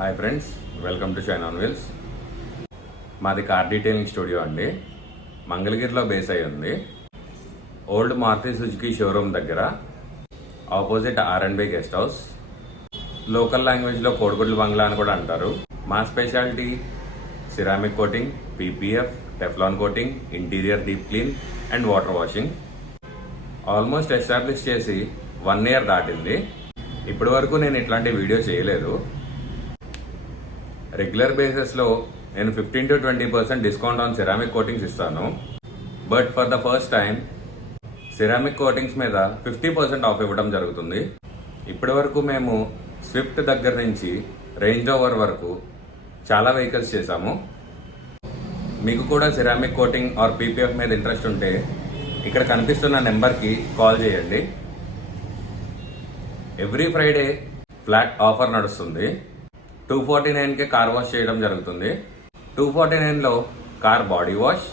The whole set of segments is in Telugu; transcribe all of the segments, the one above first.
Hi friends, welcome to shine on wheels. మాది కార్ డీటెయిలింగ్ స్టూడియో అండి. మంగళగిరిలో బేస్ అయి ఉంది. ఓల్డ్ మారుతి సుజుకి షోరూమ్ దగ్గర, opposite R&B guest house. Local లాంగ్వేజ్లో కోడిగుడ్ల బంగ్లా అని కూడా అంటారు. మా speciality ceramic coating, PPF, Teflon coating, interior deep clean and water washing. Almost establish చేసి 1 year దాటింది. ఇప్పటి వరకు నేను ఇట్లాంటి వీడియో చేయలేదు. రెగ్యులర్ బేసిస్లో నేను 15 to 20% discount on ceramic coatings ఇస్తాను. But for the first time ceramic coatings మీద 50% ఆఫ్ ఇవ్వడం జరుగుతుంది. ఇప్పటి వరకు మేము స్విఫ్ట్ దగ్గర నుంచి రేంజ్ రోవర్ వరకు చాలా వెహికల్స్ చేశాము. మీకు కూడా సిరామిక్ కోటింగ్ ఆర్ PPF మీద ఇంట్రెస్ట్ ఉంటే ఇక్కడ కనిపిస్తున్న నెంబర్కి కాల్ చేయండి. ఎవ్రీ ఫ్రైడే ఫ్లాట్ ఆఫర్ నడుస్తుంది. 249కే కార్ వాష్ చేయడం జరుగుతుంది. 249లో car body wash,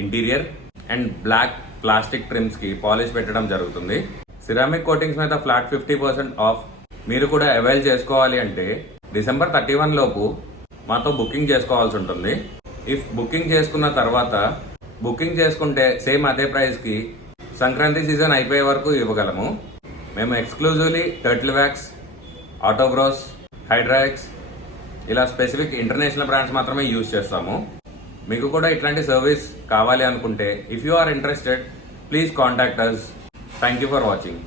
interior and black plastic trims కి పాలిష్ పెట్టడం జరుగుతుంది. సిరామిక్ కోటింగ్స్ మీద ఫ్లాట్ 50% ఆఫ్ మీరు కూడా అవైల్ చేసుకోవాలి అంటే December 31 లోపు మాతో బుకింగ్ చేసుకోవాల్సి ఉంటుంది. ఇఫ్ బుకింగ్ చేసుకున్న తర్వాత బుకింగ్ చేసుకుంటే సేమ్ అదే ప్రైస్ కి సంక్రాంతి సీజన్ అయిపోయే వరకు ఇవ్వగలము. మేము ఎక్స్క్లూజివ్లీ టర్టిల్ వ్యాక్స్, ఆటోగ్రోస్, హైడ్రాక్స్ ఇలా స్పెసిఫిక్ ఇంటర్నేషనల్ బ్రాండ్స్ మాత్రమే యూజ్ చేస్తాము. మీకు కూడా ఇట్లాంటి సర్వీస్ కావాలి అనుకుంటే if you are interested please contact us. Thank you for watching.